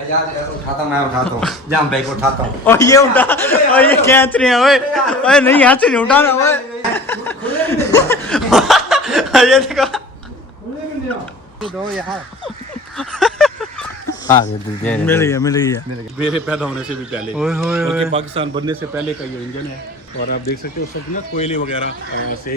उठाता मैं उठाता हूँ जाम भाई को उठाता हूँ और ये उठा और ये खींच रहे हैं ओए नहीं यहाँ से नहीं उठाना ओए ये देखो मिल गया मेरे पैदा होने से भी पहले, क्योंकि पाकिस्तान बनने से पहले का ये इंजन है। और आप देख सकते हो उस वक्त ना कोयले वगैरह से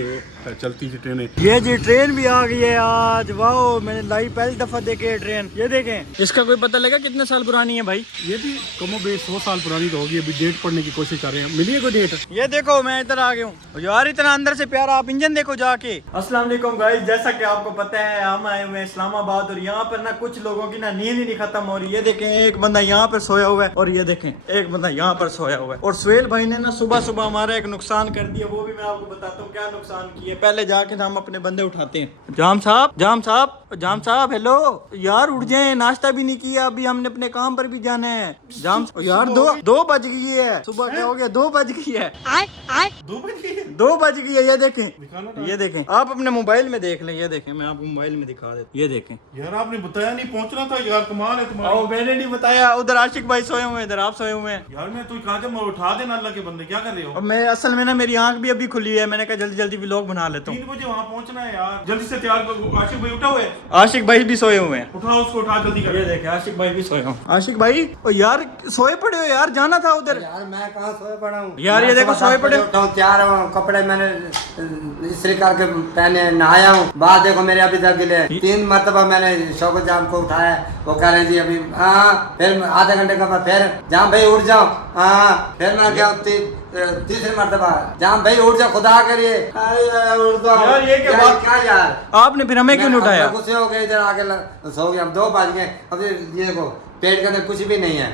चलती थी ट्रेनें। ये जी ट्रेन भी आ गई है आज। वाह मैंने लाइव पहली दफा देखी है ट्रेन। ये देखें, इसका कोई पता लगा कितने साल पुरानी है भाई? ये भी कमो बेश 100 साल पुरानी तो होगी। अभी डेट पढ़ने की कोशिश कर रहे हैं, मिली है कोई डेट? ये देखो मैं इधर आ गया हूँ यार, इतना अंदर से प्यारा। आप इंजन देखो जाके। अस्सलाम वालेकुम गाइस, जैसा कि आपको पता है हम आए हुए हैं इस्लामाबाद और यहाँ पर ना कुछ लोगों की ना नींद ही नहीं खत्म हो रही। ये देखें एक बंदा यहाँ पर सोया हुआ है और ये देखें एक बंदा यहाँ पर सोया हुआ है। और सुहेल भाई ने ना सुबह सुबह हमारा एक नुकसान कर दिया, वो भी मैं आपको बताता हूँ क्या नुकसान किया। पहले जाके हम अपने बंदे उठाते हैं। जाम साहब हेलो यार, उठ जाए, नाश्ता भी नहीं किया, अभी हमने अपने काम पर भी जाना है। जाम यार 2 बज गई है, सुबह क्या हो गया, 2 बज गई है, 2 बज गई है। ये देखें आप अपने मोबाइल में देख लें। ये देखें मैं आपको मोबाइल में दिखा देता। ये देखें यार, आपने बताया नहीं, पहुंचना था यार, कमाल है तुम्हारा। मैंने नहीं बताया, उधर आशिक भाई सोए हुए हैं, इधर आप सोए हुए हैं। यार मैं तू कहा था उठा देना, अल्लाह के बंदे क्या कर रहे हो? और मैं असल में ना मेरी आंख भी अभी खुली है, मैंने कहा जल्दी जल्दी व्लॉग बना लेता हूँ। 3 बजे वहाँ पहुंचना है यार, जल्दी से तैयार करो। आशिक भाई उठा हुआ है? आशिक भाई भी सोए हुए हैं। उठाओ उसको, उठा जल्दी कर। ये देखे आशिक भाई भी सोए हो। आशिक भाई ओ यार सोए पड़े हो यार, जाना था उधर। यार मैं कहाँ सोए पड़ा हूँ यार ये देखो सोए पड़े। तैयार हूँ, कपड़े मैंने इस्त्री करके पहने, नहाया हूँ। बात देखो मेरे अभी तक गिले। 3 मरतबा मैंने शौकत जाम को उठाया, वो कह रहे जी अभी फिर आधे घंटे का बाद फिर जाम भाई उठ जाओ। फिर मैं क्या 3 मरतबा जाम भाई उठ जाओ, खुदा करिए यार ये क्या बात, क्या यार आपने फिर हमें क्यों नहीं उठाया? गुस्से हो गए, इधर आके सो गए। हम 2 बज गए। अब ये देखो पेट के अंदर कुछ भी नहीं है।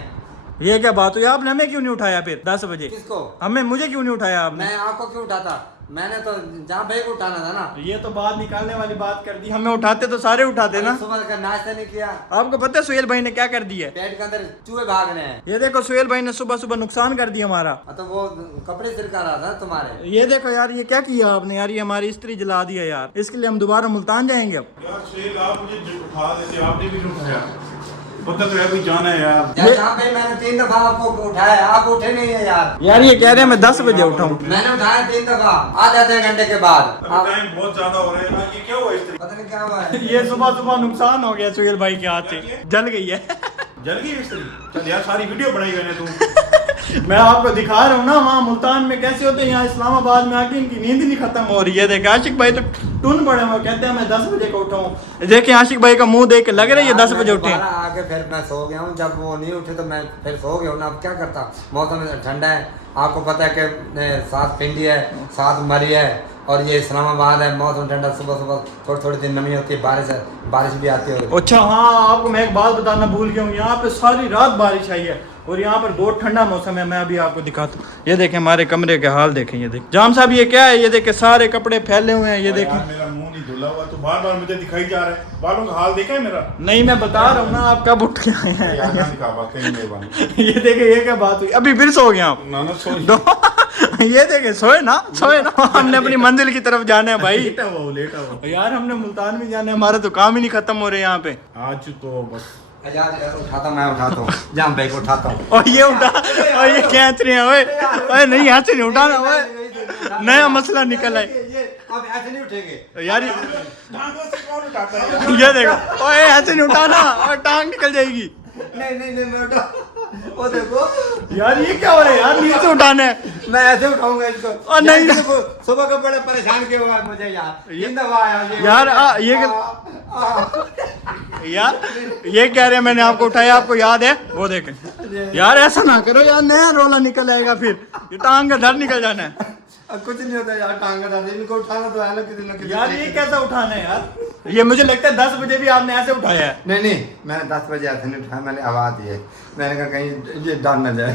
ये क्या बात हुई, आपने हमें क्यों नहीं उठाया फिर 10 बजे? किसको? मुझे क्यों नहीं उठाया आपने? मैं आपको क्यों उठाता? मैंने तो जहाँ भाई को उठाना था ना। ये तो बात निकालने वाली बात कर दी। हमें उठाते तो सारे उठाते ना। सुबह का नाश्ता नहीं किया। आपको पता है सुहेल भाई ने क्या कर दिया है? पेट के अंदर चूहे भाग रहे हैं। ये देखो सुहेल भाई ने सुबह सुबह नुकसान कर दिया हमारा। तो वो कपड़े सिरका रहा था तुम्हारे। ये देखो यार, ये क्या किया आपने यार, ये हमारी स्त्री जला दिया यार। इसके लिए हम दोबारा मुल्तान जाएंगे अब। यार शेख आप मुझे उठा देते, आपने भी उठाया। पता तो है भी जाना है यार। जहाँ पे मैंने 3 दफा आपको उठाया, आप उठे नहीं है यार। यार ये कह रहे हैं मैं 10 बजे उठाऊं। मैंने उठाया 3 दफा, आधे घंटे के बाद। टाइम बहुत ज्यादा हो रहा है। ये क्या हुआ इस पता नहीं क्या हुआ है। ये सुबह सुबह नुकसान हो गया सुहेल भाई के हाथ से, जल गई है। जल गई इस तरीके? चल यार सारी वीडियो बनाई मैंने तू। मैं आपको दिखा रहा हूँ ना वहाँ मुल्तान में कैसे होते हैं, यहाँ इस्लामाबाद में आके इनकी नींद नहीं खत्म हो रही है। देखे आशिक भाई तो टून पड़े हुए, कहते हैं मैं 10 बजे को उठाऊं। देखे आशिक भाई का मुंह देख के लग रहा है ये 10 बजे उठे। आके फिर मैं सो गया हूँ। जब वो नहीं उठे तो मैं फिर सो गया हूँ ना। अब क्या करता, मौसम ठंडा है, आपको पता है कि 7 पिंडी है, 7 मरी है और ये इस्लामाबाद है। मौसम ठंडा, सुबह सुबह थोड़ी दिन नमी होती है, बारिश भी आती है। अच्छा हाँ, आपको मैं एक बात बताना भूल गया हूँ, यहाँ पे सारी रात बारिश आई है और यहाँ पर बहुत ठंडा मौसम है। मैं अभी आपको दिखाता हूँ। ये देखें हमारे कमरे के हाल देखें। ये देखें जाम साहब ये क्या है, ये देखें सारे कपड़े फैले हुए हैं। ये देखें मेरा मुंह नहीं धुला हुआ तो बार बार मुझे दिखाई जा रहा है। बालों का हाल देखा है मेरा? नहीं मैं बता रहा हूँ ना, आप कब उठ के आए हैं। ये देखे ये क्या बात हुई, अभी फिर सो गए आप? ये देखे सोए ना हमने अपनी मंजिल की तरफ जाना है भाई। लेटा हुआ यार हमने मुल्तान में जाना है, हमारा तो काम ही नहीं खत्म हो रहे यहाँ पे। आज तो बस उठाता मैं उठाता हूँ जाम भाई को उठाता हूँ। और ये उठा और ये खींच रहे हैं। ओए नहीं यहाँ से नहीं उठाना, ओए नया मसला निकल आए। अब ऐसे नहीं उठेंगे यार कौन उठाता है? ये देखो, ओए ऐसे नहीं उठाना और टांग निकल जाएगी। नहीं मैं उठा, वो देखो यार ये क्या हो रहा है यार, नीचे उठाना है। मैं ऐसे उठाऊंगा इसको। और नहीं सुबह को बड़े परेशान किया हुआ है मुझे यार। 3 दफा आया यार ये कह रहे हैं मैंने आपको उठाया, आपको याद है? वो देखें यार, ऐसा ना करो यार, नया रोला निकल आएगा फिर, ये टांग का दर्द निकल जाना है। कुछ नहीं होता यार, टांग का दर्द इनको उठाना तो है ना किसी न किसी। यार ये कैसा उठाना है यार, ये मुझे लगता है 10 बजे भी आपने ऐसे उठाया है। नहीं मैंने 10 बजे ऐसे नहीं उठाया, मैंने आवाज दी है। मैंने कहा कहीं ये डर न जाए।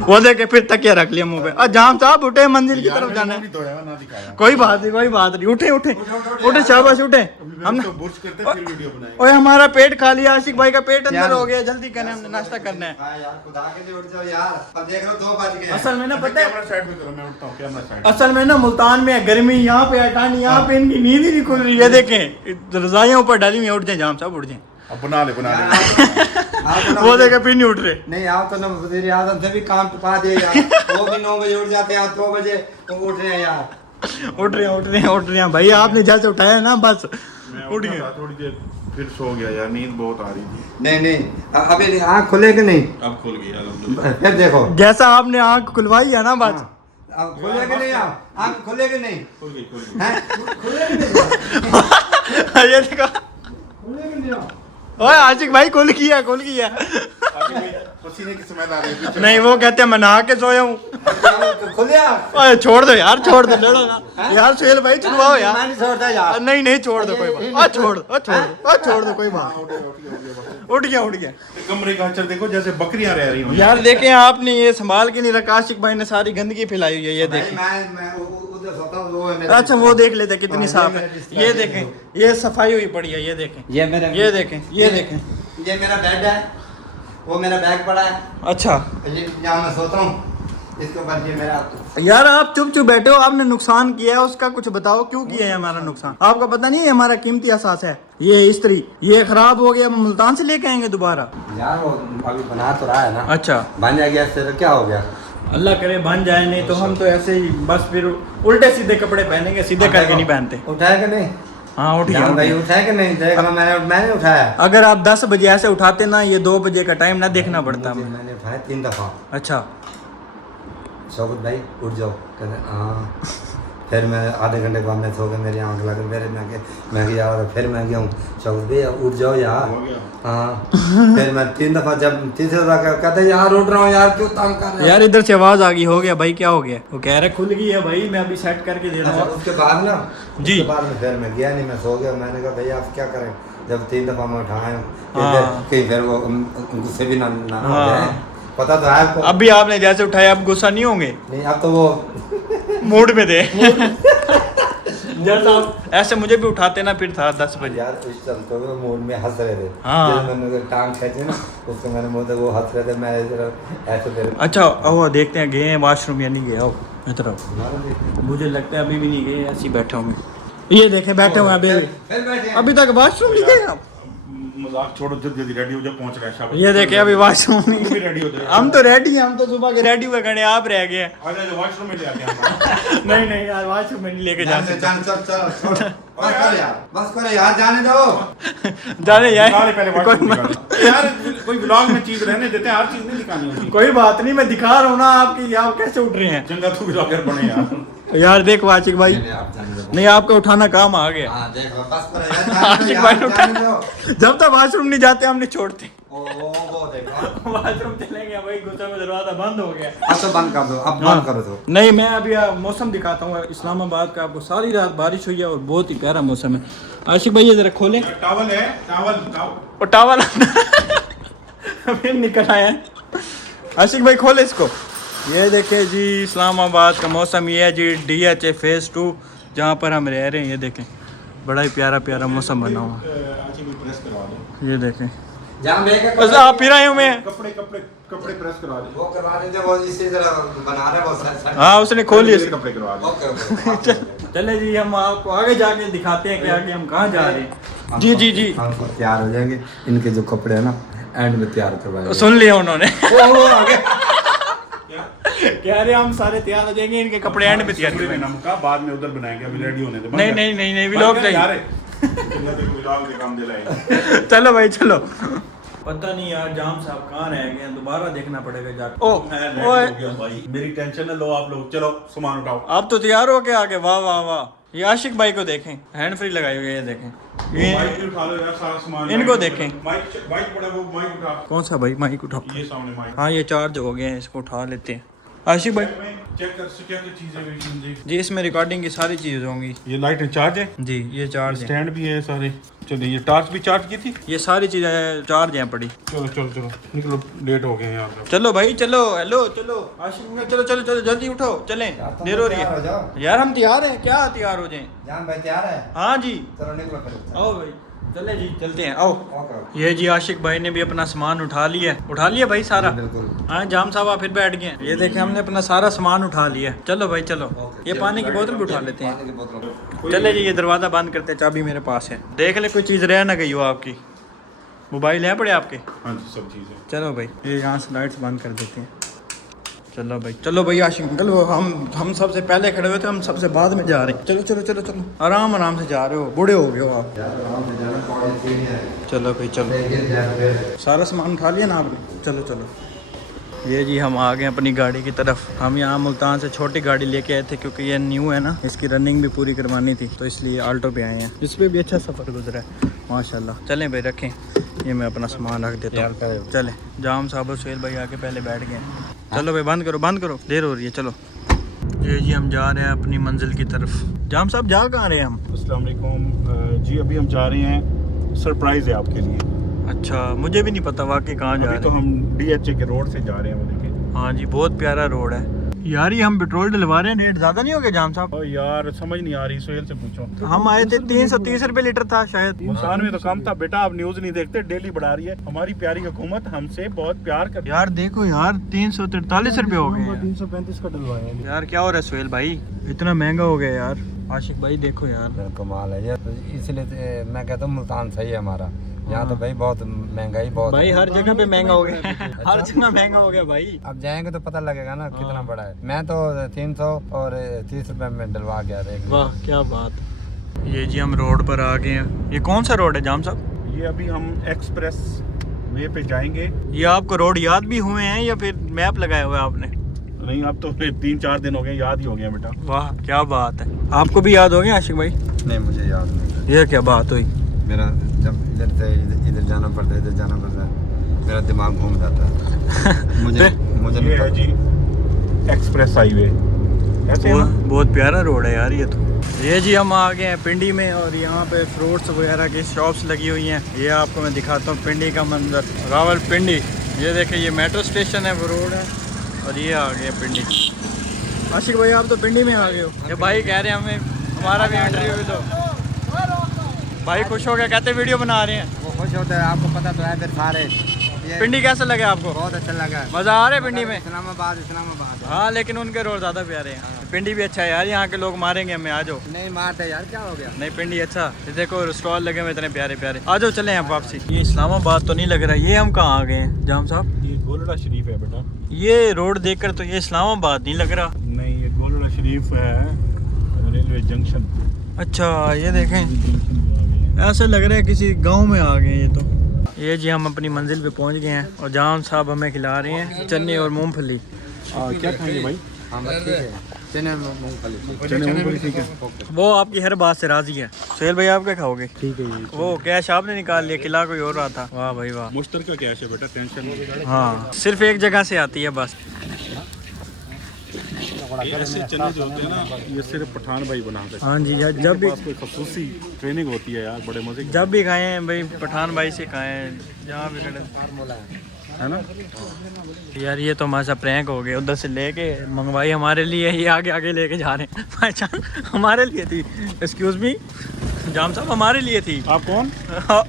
वो देखे फिर तकिया रख लिया मुंह पे। और जाम साहब उठे, मंजिल की तरफ जाना है। कोई बात नहीं, उठे शाबाश उठे। हम ओए हमारा पेट खा लिया, आशिक भाई का पेट अंदर हो गया, जल्दी करना, हमने नाश्ता करना है। खुदा के लिए उठ जाओ यार, अब देख लो 2 बज गए। असल में ना पता है, असल में ना मुल्तान में गर्मी, यहाँ पे है ठंड, यहाँ पे इनकी नींद ही नहीं खुल रही है। देखें रजाइयाँ ऊपर डाली हुई, उठ जाए जाम साहब, उठ जाए। अब बना ले वो देखा फिर नहीं उठ रहे। नहीं आप तो ना तेरी आदत से भी काम टपा दिए यार। वो भी 9 बजे उठ जाते हैं, 2 बजे तो उठ रहे हैं यार। उठ रहे हैं भाई, आपने जैसे उठाया ना बस उठ गया। थोड़ी देर फिर सो गया यार, नींद बहुत आ रही थी। नहीं अभी आँख खुले कि नहीं? अब खुल गई अल्हम्दुलिल्लाह। फिर देखो जैसा आपने आँख खुलवाई है ना बस। अब खुले कि नहीं? आँख खुले कि नहीं? खुल गई। हैं? खुले कि नहीं? ये देखो, खुले कि नहीं? ओए आशिक भाई खुल गया। पसीने की स्मेल आ रही है। नहीं वो कहते हैं मैं नहा के सोया हूँ। खुले ओए छोड़ दो यार, छोड़ दो, लड़ो ना यार। सुहेल भाई छुड़वाओ यार। मैं नहीं छोड़ता यार। नहीं छोड़ दो कोई बात। छोड़ दो कोई बात। उठ गया। कमरे का अच्छा देखो, जैसे बकरियां रह रही हो यार देखें, आपने ये संभाल के नहीं रखा। आशिक भाई ने सारी गंदगी फैलाई हुई है, ये देखें। मैं उधर सोता हूँ, वो है मेरा। अच्छा वो देख लेते कितनी साफ है। ये देखें, ये सफाई हुई पड़ी है। ये देखें, ये मेरा, ये देखें। ये मेरा बेड है, वो मेरा बैग पड़ा है। अच्छा ये जहाँ मैं सोता हूँ इसके ऊपर ये मेरा। यार आप चुप बैठे हो। आपने नुकसान किया है, उसका कुछ बताओ, क्यों किया है हमारा नुकसान? आपको पता नहीं है हमारा कीमती असास है ये इस्त्री। ये खराब हो गया, मुल्तान से लेके आएंगे दोबारा। यार वो अभी बना तो रहा है ना। अच्छा बन गया फिर क्या हो गया? अल्लाह करे बन जाए, नहीं तो हम तो ऐसे ही बस फिर उल्टे सीधे कपड़े पहनेंगे, सीधे करके नहीं पहनते। उठाया कि नहीं? हाँ उठ जान भाई गया। उठाया कि नहीं? देखो मैंने उठाया। अगर आप 10 बजे ऐसे उठाते ना, ये 2 बजे का टाइम ना देखना पड़ता। मैंने उठाया 3 दफा। अच्छा शौकत भाई उठ जाओ, कहते हाँ। फिर मैं आधे घंटे बाद में सो गया, मेरी आँख लग गई। फिर मैं गया और फिर मैं गया हूँ, शौकत भाई उठ जाओ यार। हाँ फिर मैं 3 दफा, जब तीसरे दफा कहते यार उठ रहा हूँ यार, क्यों तंग कर रहे हो? यार इधर से आवाज आ गई, हो गया भाई, क्या हो गया? वो कह रहे खुल गई है भाई, मैं अभी सेट करके दे रहा हूँ। उसके बाद ना जी। उसके बाद में फिर मैं गया नहीं, मैं सो गया। मैंने कहा भैया आप क्या करें, जब 3 दफा मैं उठाया हूँ हाँ। कहीं फिर वो गुस्से भी ना हो हाँ। जाए। पता तो है आपको। अभी आपने जैसे उठाया, अब गुस्सा नहीं होंगे? नहीं अब तो वो मूड में थे। जैसा आप ऐसे मुझे भी उठाते ना फिर था 10 बजे। यार उस चलते हुए मूड में हंस रहे थे। हाँ। जब मैंने टांग खींची ना, उसको मैंने मुंह वो हंस रहे थे, मैं ऐसे फिर। अच्छा आओ देखते हैं, गए हैं वाशरूम या नहीं गए? आओ इधर आओ। मुझे लगता है अभी भी नहीं गए, ऐसे ही बैठे होंगे। ये देखे बैठे हुए अभी अभी तक वाशरूम नहीं गए आप। मजाक छोड़ो, जल्दी रेडी हो जा, पहुंच रहा है शाबाश। ये देखे अभी वाशरूम नहीं तुम भी रेडी हो जाओ। हम तो रेडी हैं, हम तो सुबह के रेडी हुए खड़े, आप रह गए। आ जाओ वॉशरूम में ले आते हैं। नहीं यार वाशरूम में नहीं लेके जाते। बस करो यार, जाने दो। जाने यार निकाले पहले वॉशरूम निकालो। यार कोई ब्लॉग में चीज रहने देते हैं, हर चीज नहीं दिखानी होती। कोई बात नहीं, मैं दिखा रहा हूँ ना आपकी, आप कैसे उठ रहे हैं। जंगा तू ब्लॉगर बने यार। यार देखो आशिक भाई, नहीं आपका उठाना काम आ गया। हाँ, देखो, बस करो यार, आशिक भाई जाने दो। जब तक वाशरूम नहीं जाते हम नहीं छोड़ते। वो देखो। वाशरूम चलेंगे भाई, गुस्से में दरवाजा बंद हो गया। अब तो बंद कर दो, अब बंद करो तो। नहीं मैं अभी मौसम दिखाता हूँ इस्लामाबाद का आपको। सारी रात बारिश हुई है और बहुत ही प्यारा मौसम है। आशिक भाई ये जरा खोलें। टॉवल है, और टावल फिर निकल आया। आशिक भाई खोले इसको। ये देखें जी इस्लामाबाद का मौसम, ये है जी DHA फेज़ 2 जहाँ पर हम रह रहे हैं। ये देखें बड़ा ही प्यारा मौसम बना हुआ। प्रेस करवा दो। ये देखें जहाँ बस आप फिर आए हुए हैं। कपड़े प्रेस करवा दो। वो करवा देते, वो इसी तरह बना रहे, वो हाँ उसने खोल लिया। कपड़े करवा दो। ओके। चले जी हम आपको आगे जाके दिखाते हैं कि आगे हम कहाँ जा रहे हैं। जी हम सब तैयार हो जाएंगे, इनके जो कपड़े हैं ना एंड में तैयार करवाएंगे। सुन लिया उन्होंने। वो आगे कह रहे हम सारे तैयार हो जाएंगे, इनके कपड़े एंड में तैयार करेंगे। नमक का बाद में उधर बनाएंगे, अभी रेडी होने दे। नहीं व्लॉग चाहिए। चलो भाई चलो। पता नहीं यार जाम साहब कहाँ रह गए हैं, दोबारा देखना पड़ेगा जाकर। भाई मेरी टेंशन है, लो आप लोग चलो सामान उठाओ। आप तो तैयार हो के आगे। वाह। ये आशिक भाई को देखें, हैंड फ्री लगाई हुई है। ये देखें ये माइक उठा लो यार, सारा सामान। इनको देखें। माइक पड़ा, वो माइक उठा। कौन सा भाई माइक उठाओ? ये सामने माइक। हाँ ये चार्ज हो गए हैं, इसको उठा लेते हैं। आशिक भाई चेक कर क्या चीजें जी इसमें रिकॉर्डिंग की सारी चीज़ होंगी। ये लाइट चार्ज है जी ये चार्ज है। स्टैंड भी है सारे। चलिए ये टॉर्च भी चार्ज की थी। ये सारी चीज़ें चार्ज हैं पड़ी। चलो निकलो, लेट हो गए हैं यहाँ पे। चलो भाई चलो। हेलो चलो आशिक चलो जल्दी उठो, चलें देर हो रही है। यार हम तैयार हैं, क्या तैयार हो जाएं? जान भाई तैयार है? हाँ जी चलो निकलो फिर। आओ भाई चले जी, चलते हैं आओ। ओके। ये जी आशिक भाई ने भी अपना सामान उठा लिया भाई सारा। बिल्कुल। हाँ जाम साहब आप फिर बैठ गए। ये देखे हमने अपना सारा सामान उठा लिया। चलो भाई चलो। ये पानी की बोतल भी उठा लेते हैं। चले जी ये दरवाज़ा बंद करते हैं, चाबी मेरे पास है। देख ले कोई चीज़ रह ना गई हो आपकी। मोबाइल है पड़े आपके? हाँ जी सब चीज़ है। चलो भाई ये यहाँ से लाइट्स बंद कर देते हैं। चलो भाई आशिक अंकल, वो हम सबसे पहले खड़े हुए थे, हम सबसे बाद में जा रहे हैं। चलो चलो चलो चलो, आराम आराम से जा रहे हो, बूढ़े हो गए हो आप। चलो भाई चलो, सारा सामान उठा लिया ना आपने? चलो चलो। ये जी हम आ गए अपनी गाड़ी की तरफ। हम यहाँ मुल्तान से छोटी गाड़ी लेके आए थे क्योंकि ये न्यू है ना, इसकी रनिंग भी पूरी करवानी थी, तो इसलिए आल्टो पे आए हैं। इस पर भी अच्छा सफ़र गुजरा है माशाल्लाह। चलें भाई, रखें, ये मैं अपना सामान रख देता हूँ। चलें, जाम साहब और सुहेल भाई आके पहले बैठ गए। चलो भाई बंद करो, देर हो रही है। चलो ये जी हम जा रहे हैं अपनी मंजिल की तरफ। जाम साहब जा कहाँ रहे हैं हम? अस्सलाम वालेकुम जी, अभी हम जा रहे हैं, सरप्राइज़ है आपके लिए। अच्छा, मुझे भी नहीं पता वाकई कहाँ जा रहे हैं। तो हम DHA के रोड से जा रहे हैं, वो देखिए। हाँ जी, बहुत प्यारा रोड है यार। ये हम पेट्रोल डलवा रहे हैं, रेट ज़्यादा नहीं हो गया जाम साहब? यार समझ नहीं आ रही, सोहेल से पूछो। हम आए थे 330 रुपये लीटर था शायद। मुल्तान में तो कम था बेटा, आप न्यूज़ नहीं देखते, डेली बढ़ा रही है। हमारी प्यारी हुकूमत हमसे बहुत प्यार कर। यार देखो यार, 343 रुपये हो गए। 335 का डलवाया यार क्या हो रहा है सुहेल भाई, इतना महंगा हो गया यार। आशिक भाई देखो यार, कमाल है यार, इसलिए मैं कहता हूँ मुल्तान सही है हमारा। यहाँ तो भाई बहुत महंगाई बहुत भाई हर जगह पे महंगा हो गया हर जगह महंगा हो गया भाई। अब जाएंगे तो पता लगेगा ना कितना बड़ा है। मैं तो 300 और 30 रुपए में डलवा गया था। वाह क्या बात। ये जी हम रोड पर आ गए हैं। ये कौन सा रोड है जाम साहब? ये अभी हम एक्सप्रेस वे पे जाएंगे। ये आपको रोड याद भी हुए हैं या फिर मैप लगाया हुआ है आपने? नहीं, अब तो 3-4 दिन हो गए, याद ही हो गया बेटा। वाह क्या बात है। आपको भी याद हो गया आशिक भाई? नहीं मुझे याद नहीं। ये क्या बात हुई? मेरा जब इधर से इधर जाना पड़ता है, इधर जाना पड़ता है, मेरा दिमाग घूम जाता है। मुझे ये है जी एक्सप्रेस हाईवे, ऐसे है ना? बहुत प्यारा रोड है यार ये तो। ये जी हम आ गए हैं पिंडी में और यहाँ पे फ्रूट्स वगैरह की शॉप्स लगी हुई हैं। ये आपको मैं दिखाता हूँ पिंडी का मंजर, रावलपिंडी। ये देखिए ये मेट्रो स्टेशन है, वो रोड है, और ये आ गए पिंडी। आशिक भाई आप तो पिंडी में आ गए हो। ये भाई कह रहे हैं हमें हमारा भी इंटरव्यू दो। भाई खुश हो गया, कहते वीडियो बना रहे हैं। वो खुश होता है, आपको पता तो है। फिर सारे पिंडी कैसा लगे आपको? बहुत अच्छा लगा, मज़ा आ रहा है पिंडी में? इस्लामाबाद हाँ, लेकिन उनके रोड ज़्यादा प्यारे हैं। पिंडी भी अच्छा है यार, यहाँ के लोग मारेंगे हमें, आ जाओ। नहीं मारते यार, क्या हो गया? नहीं पिंडी अच्छा, ये देखो स्टॉल लगे हुए इतने प्यारे प्यारे। आ जाओ चले हैं वापसी। ये इस्लामाबाद तो नहीं लग रहा। ये हम कहाँ आ गए हैं जाम साहब? ये गोलड़ा शरीफ है बेटा। ये रोड देखकर तो ये इस्लामाबाद नहीं लग रहा। नहीं, ये गोलड़ा शरीफ है, रेलवे जंक्शन। अच्छा ये देखें, ऐसा लग रहा है किसी गांव में आ गए ये तो। ये जी हम अपनी मंजिल पे पहुंच गए हैं और जाम साहब हमें खिला रहे हैं चने और मूंगफली। क्या खाएंगे भाई? हाँ बस ठीक है, चने मूंगफली। चने मूंगफली ठीक है। वो आपकी हर बात से राजी है। सुहेल भाई आप क्या खाओगे? ठीक है ये वो कैश आपने निकाल लिया, खिला कोई और रहा था। वाह भाई वाह। मुश्तरका कैश है बेटा, टेंशन नहीं। हाँ सिर्फ एक जगह से आती है बस। ऐसे चने जो होते हैं ना, ये सिर्फ पठान भाई बनाते हैं। हाँ जी यार, जब भी कोई खसूसी ट्रेनिंग होती है यार, बड़े मजे की। जब भी खाए हैं भाई पठान भाई से खाए हैं, जहाँ भी खड़े है ना यार। ये तो हमारे साथ प्रैंक हो गए, उधर से लेके मंगवाई हमारे लिए, ये आगे आगे लेके जा रहे हैं। पहचान हमारे लिए थी, एक्सक्यूज मी जाम साहब हमारे लिए थी। आप कौन?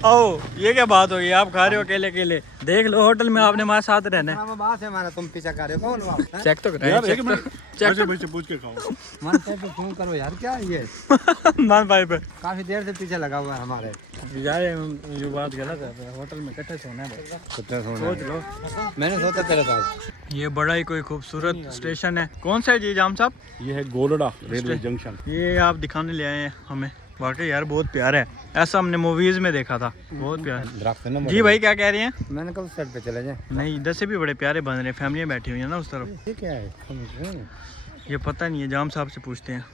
ओ ये क्या बात होगी, आप खा रहे हो अकेले अकेले? देख लो होटल में आपने हमारे साथ रहना है। बात है हमारा, तुम पीछा कर रहे हो कौन वहाँ? चेक तो यार करें, एक मिनट, ऐसे भाई से पूछ के खाओ। मन पे फोन करो यार, क्या है ये? मान भाई पे काफी देर से पीछे लगा हुआ है हमारे। यार ये बात गलत है, होटल में इकट्ठे सोना है। सोच लो, मैंने सोचा तेरे साथ। ये बड़ा ही कोई खूबसूरत स्टेशन है। कौन सा है जी जाम साहब? ये है गोलड़ा रेलवे जंक्शन। ये आप दिखाने ले आए हैं हमें, वाकई यार बहुत प्यारा है। ऐसा हमने मूवीज में देखा था, बहुत प्यारा। जी भाई क्या कह रहे हैं? मैंने कब साइड पे चले जाए? नहीं इधर से भी बड़े प्यारे बन रहे हैं, फैमिलियाँ बैठी हुई है ना उस तरफ। ठीक है, ये पता नहीं है, जाम साहब से पूछते हैं।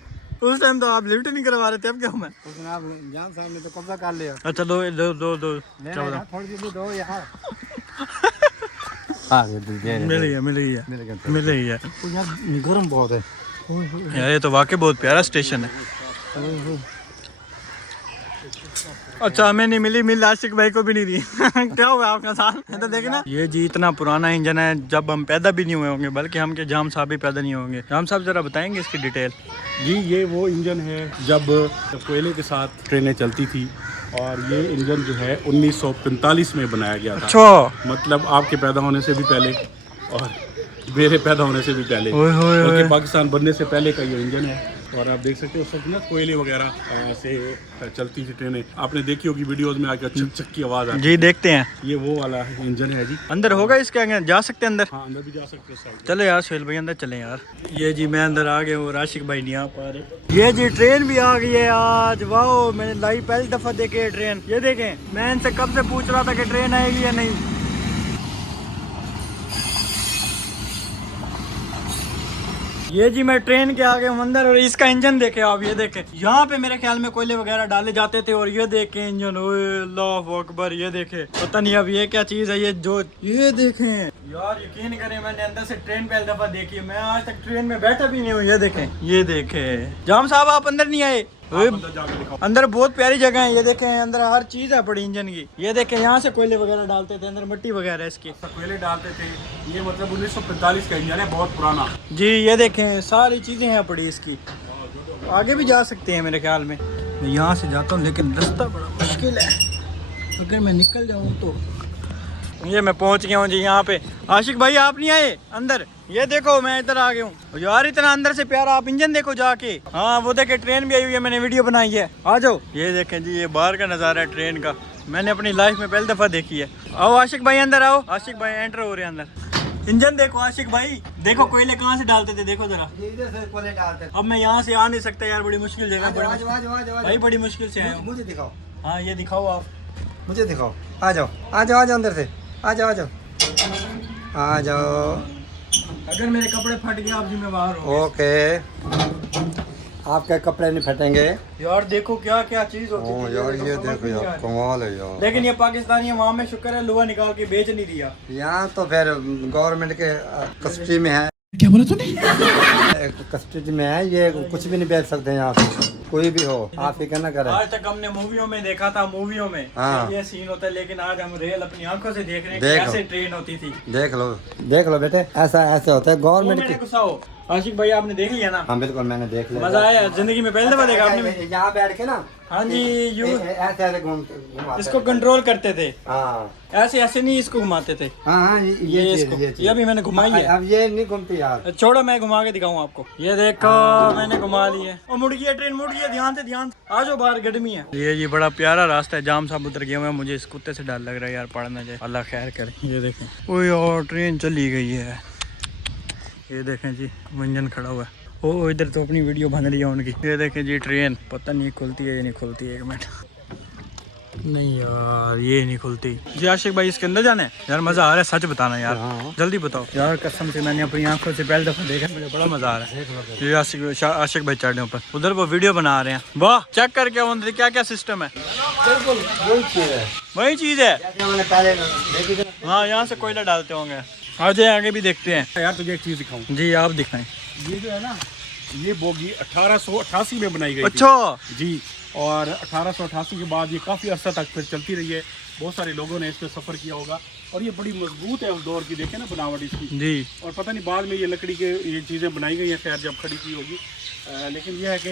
उस टाइम तो आप लिफ्ट नहीं करवा रहे थे, अब क्या हूँ मैं? उसने आप जान साहब ने तो कब्जा कर लिया। अच्छा दो दो दो दो थोड़ी सी दो यार। मिल रही है। यार गर्म बहुत है यार, ये तो वाकई बहुत प्यारा स्टेशन है। अच्छा हमें नहीं मिली, आशिक भाई को भी नहीं दी। क्या हुआ आपका साथ? तो देखना, ये जी इतना पुराना इंजन है, जब हम पैदा भी नहीं हुए होंगे, बल्कि हम के जाम साहब भी पैदा नहीं होंगे। जाम साहब जरा बताएंगे इसकी डिटेल। जी ये वो इंजन है जब कोयले के साथ ट्रेनें चलती थी, और ये इंजन जो है 1945 में बनाया गया था। अच्छा, मतलब आपके पैदा होने से भी पहले और मेरे पैदा होने से भी पहले, क्योंकि पाकिस्तान बनने से पहले का ये इंजन है। और आप देख सकते हो उस वक्त ना कोयले वगैरह से चलती थी ट्रेनें। आपने देखी होगी वीडियोस में आकर चक चक की आवाज आती है। जी देखते हैं, ये वो वाला इंजन है जी। अंदर होगा इसके, आगे जा सकते हैं अंदर? हाँ अंदर भी जा सकते हो साइड। चलो यार सोहेल भाई अंदर चले यार। ये जी मैं अंदर आ गया हूँ, राशिक भाई नहीं आ पा रहे। ये जी ट्रेन भी आ गई है आज, वाह मैंने लाइव पहली दफा देखी है ट्रेन। ये देखें, मैं इनसे कब से पूछ रहा था कि ट्रेन आएगी या नहीं। ये जी मैं ट्रेन के आगे हूँ अंदर, और इसका इंजन देखे आप, ये देखे यहाँ पे मेरे ख्याल में कोयले वगैरह डाले जाते थे। और ये देखे इंजन, ओए अल्लाह अकबर, ये देखे पता नहीं अब ये क्या चीज है। ये जो ये देखें यार, यकीन करें मैंने अंदर से ट्रेन पहली दफा देखी है। मैं आज तक ट्रेन में बैठा भी नहीं हूँ। ये देखें, ये देखे जाम साहब आप अंदर नहीं आए? अंदर बहुत प्यारी जगह है। ये देखें अंदर हर चीज है बड़ी इंजन की। ये देखें यहाँ से कोयले वगैरह डालते थे, अंदर मिट्टी वगैरह इसकी कोयले डालते थे। ये मतलब 1945 का इंजन है, बहुत पुराना जी। ये देखें सारी चीजें हैं पड़ी इसकी। आगे भी जा सकते हैं मेरे ख्याल में। मैं यहाँ से जाता हूँ लेकिन रास्ता बड़ा मुश्किल है, अगर मैं निकल जाऊँ तो। ये मैं पहुँच गया हूँ जी यहाँ पे। आशिक भाई आप नहीं आए अंदर? ये देखो मैं इधर आ गया हूँ यार, इतना अंदर से प्यारा आप इंजन देखो जाके। हाँ वो देखे ट्रेन भी आई हुई है, मैंने वीडियो बनाई है, आ जाओ। ये देखें जी, ये बाहर का नज़ारा है ट्रेन का, मैंने अपनी लाइफ में पहली दफ़ा देखी है। आओ आशिक भाई अंदर आओ। आशिक भाई एंटर हो रहे हैं अंदर। इंजन देखो आशिक भाई, देखो कोयले कहाँ से डालते थे, देखो जरा। इधर से कोयले डालते थे। अब मैं यहाँ से आ नहीं सकता यार, बड़ी मुश्किल जगह भाई, बड़ी मुश्किल से आया हूँ। मुझे दिखाओ। हाँ ये दिखाओ आप, मुझे दिखाओ। आ जाओ आ जाओ आ जाओ अंदर से, आ जाओ आ जाओ आ जाओ। अगर मेरे कपड़े फट गए आप जिम्मेवार हो। ओके, आपके कपड़े नहीं फटेंगे यार। देखो क्या क्या चीज होती है यार, ये देखो यार, कमाल है यार। लेकिन ये पाकिस्तानी है, वहाँ में शुक्र है लोहा निकाल के बेच नहीं दिया। यहाँ तो फिर गवर्नमेंट के कस्टडी में है। क्या बोला तूने? कस्टडी में है, ये कुछ भी नहीं बेच सकते यहाँ पे, कोई भी हो। आप ही कहना करें। आज तक हमने मूवियों में देखा था, मूवियों में हाँ। ये सीन होता है, लेकिन आज हम रियल अपनी आंखों से देख रहे हैं देखो। कैसे ट्रेन होती थी। देख लो बेटे, ऐसा ऐसे होता है गवर्नमेंट की। घुसाओ आशिक भाई, आपने देख लिया ना? हाँ बिल्कुल, मैंने देख लिया। मजा आया जिंदगी में, पहले दफा देखा आपने? यहाँ बैठ के ना, हाँ जी, यू ऐसे ऐसे घुमाते इसको कंट्रोल करते थे। हाँ ऐसे ऐसे नहीं, इसको घुमाते थे। हाँ, ये इसको, ये भी मैंने घुमाई है। अब ये नहीं घूमती यार। छोड़ो मैं घुमा के दिखाऊं आपको। ये देखो मैंने घुमा ली है। और मुड़ गई है ट्रेन, मुड़ गई है, ध्यान से ध्यान से। आ जाओ बाहर, गर्मी है। ये बड़ा प्यारा रास्ता है। जाम साहब उतर गया, मुझे इस कुत्ते से डर लग रहा है यार, पड़ ना जाए, अल्लाह खैर करे। ये देखें, ओ यार ट्रेन चली गई है। ये देखें जी, इंजन खड़ा हुआ है। ओ इधर तो अपनी वीडियो बन रही है उनकी। ये देखें जी ट्रेन, पता नहीं खुलती है या नहीं खुलती है। एक मिनट, नहीं यार ये नहीं खुलती जी। आशिक भाई इसके अंदर जाना है यार, मजा आ रहा है, सच बताना यार। जल्दी बताओ यार, कसम से मैंने अपनी आंखों से पहली दफा देखा, मुझे बड़ा मजा आ रहा है। ये आशिक भाई चढ़ रहे ऊपर, उधर वो वीडियो बना रहे हैं। वाह, चेक करके अंदर क्या क्या सिस्टम है। बिल्कुल वही चीज है, वही चीज है। मैंने पहले देखी थी। हाँ यहाँ से कोयला डालते होंगे। आ जाए आगे भी देखते हैं। यार तुझे एक चीज दिखाऊं। जी आप दिखाएं। ये जो है ना, ये बोगी 1888 में बनाई गई थी। अच्छा जी, और 1888 के बाद ये काफ़ी अर्सा तक फिर चलती रही है। बहुत सारे लोगों ने इस पर सफ़र किया होगा, और ये बड़ी मजबूत है उस दौर की, देखें ना बनावट इसकी जी। और पता नहीं बाद में ये लकड़ी के ये चीज़ें बनाई गई हैं, खैर जब खड़ी की होगी। लेकिन यह है कि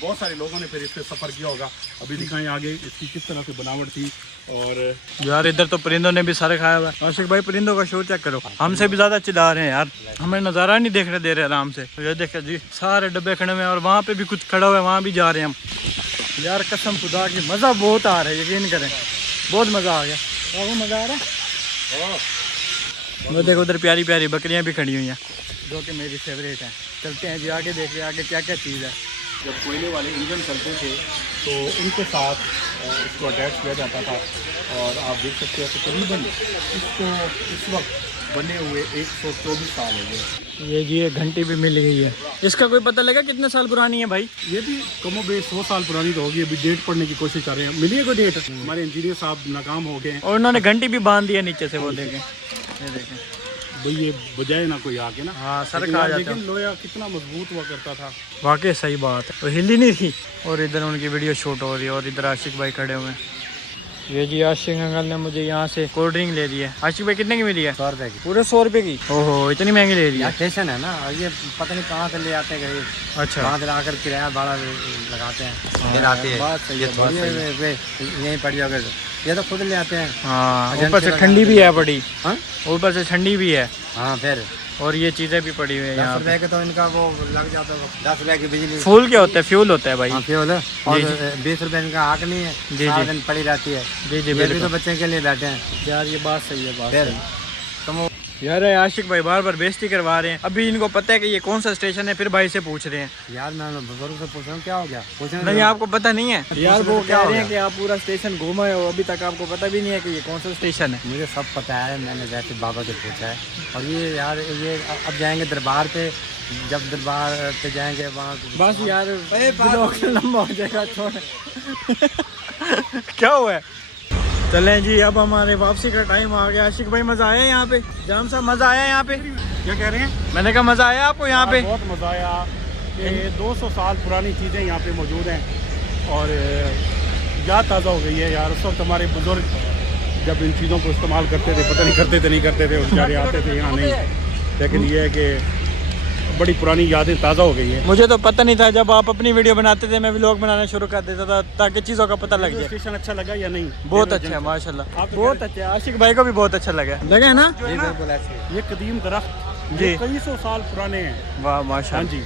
बहुत सारे लोगों ने फिर इस पर सफ़र किया होगा। अभी दिखाएं आगे इसकी किस तरह से बनावट थी। और यार इधर तो परिंदों ने भी सारे खाया हुआ है। आशिक भाई परिंदों का शो चेक करो, हमसे भी ज्यादा चिल्ला रहे हैं यार, हमें नज़ारा नहीं देखने दे रहे आराम से। तो ये देखे जी, सारे डब्बे खड़े हुए हैं, और वहाँ पे भी कुछ खड़ा हुआ है, वहाँ भी जा रहे हैं हम। यार कसम खुदा की मज़ा बहुत आ रहा है, यकीन करें बहुत मज़ा आ गया। वो मज़ा आ रहा है। वो देखो उधर प्यारी प्यारी बकरियाँ भी खड़ी हुई हैं, जो कि मेरी फेवरेट हैं। चलते हैं जी आगे, देख रहे हैं आगे क्या क्या चीज़ है। जब कोयले वाले इंजन चलते थे तो उनके साथ इसको अटैच किया जाता था। और आप देख सकते हैं तकरीबन इसको इस वक्त बने हुए 124 साल हो गए। ये जी एक घंटी भी मिल गई है। इसका कोई पता लगा कितने साल पुरानी है भाई? ये भी कमोबेश 100 साल पुरानी तो होगी। अभी डेट पढ़ने की कोशिश कर रहे हैं, मिली है कोई डेट? हमारे इंजीनियर साहब नाकाम हो गए हैं, और उन्होंने घंटी भी बांध दी है नीचे से, वो देखें, ये देखें भाई ये बजाए ना कोई आके ना। हाँ सर लेकिन खा यार जाता लेकिन लोहा कितना मजबूत हुआ करता था। वाकई सही बात है, तो हिली नहीं थी। और इधर उनकी वीडियो शूट हो रही है, और इधर आशिक भाई खड़े हुए हैं। ये जी आशिक अंकल ने मुझे यहाँ से कोल्ड ड्रिंक ले ली है। आशिक भाई कितने की मिली है? 100 रुपए की। पूरे 100 रुपए की? ओहो इतनी महंगी ले ली है। स्टेशन है ना, ये पता नहीं कहाँ से ले आते हैं गरीब। अच्छा, वहाँ से आकर किराया भाड़ा लगाते हैं, फिर आती है। बात सही है, ये थोड़ी है यहीं पड़ी अगर, ये तो खुद ले आते हैं। हाँ ऊपर से ठंडी भी है बड़ी। हाँ ऊपर से ठंडी भी है। हाँ फिर और ये चीजें भी पड़ी हुई है 10 यहाँ पे। रुपए के तो इनका वो लग जाता है 10 रुपए की बिजली। फूल क्या होता है? फ्यूल होता है भाई। हाँ, फ्यूल है। और जी। 20 रुपए इनका हक नहीं है, जी, सारा जी। दिन पड़ी रहती है। जी जी ये भी तो बिल्कुल बच्चे के लिए बैठे हैं यार ये बात सही है, बात फिर सही। तुम यार आशिक भाई बार बार बेइज्जती करवा रहे हैं। अभी इनको पता है कि ये कौन सा स्टेशन है, फिर भाई से पूछ रहे हैं। यार मैं बुजुर्ग से पूछ रहा हूँ क्या हो गया, पूछने नहीं आपको पता नहीं है यार, वो क्या कह हो रहे हैं गया? कि आप पूरा स्टेशन घूमे हो, अभी तक आपको पता भी नहीं है कि ये कौन सा स्टेशन है। मुझे सब पता है, मैंने जैसे बाबा से पूछा है। और ये यार ये अब जाएंगे दरबार पे, जब दरबार पे जाएंगे वहाँ बस यार ब्लॉग लंबा हो जाएगा, छोड़। क्या हुआ है? चलें जी, अब हमारे वापसी का टाइम आ गया। आशिक भाई मजा आया यहाँ पे? जाम साहब मजा आया यहाँ पे? क्या कह रहे हैं? मैंने कहा मजा आया आपको यहाँ पे? बहुत मज़ा आया कि 200 साल पुरानी चीज़ें यहाँ पे मौजूद हैं और याद ताज़ा हो गई है यार। उस वक्त हमारे बुजुर्ग जब इन चीज़ों को इस्तेमाल करते थे, पता नहीं करते थे नहीं करते थे, बेचारे आते थे यहाँ नहीं, लेकिन ये है कि बड़ी पुरानी यादें ताज़ा हो गई है। मुझे तो पता नहीं था, जब आप अपनी वीडियो बनाते थे मैं व्लॉग बनाना शुरू कर देता था ताकि चीज़ों का पता लग जाए। स्टेशन अच्छा लगा या नहीं? बहुत अच्छा है माशाल्लाह, आप तो बहुत अच्छा है। आशिक भाई को भी बहुत अच्छा लगा लगे ना? ये कदीम दरख्त जी। कई 100 साल पुराने हैं। वाह हाँ माशाल्लाह। जी,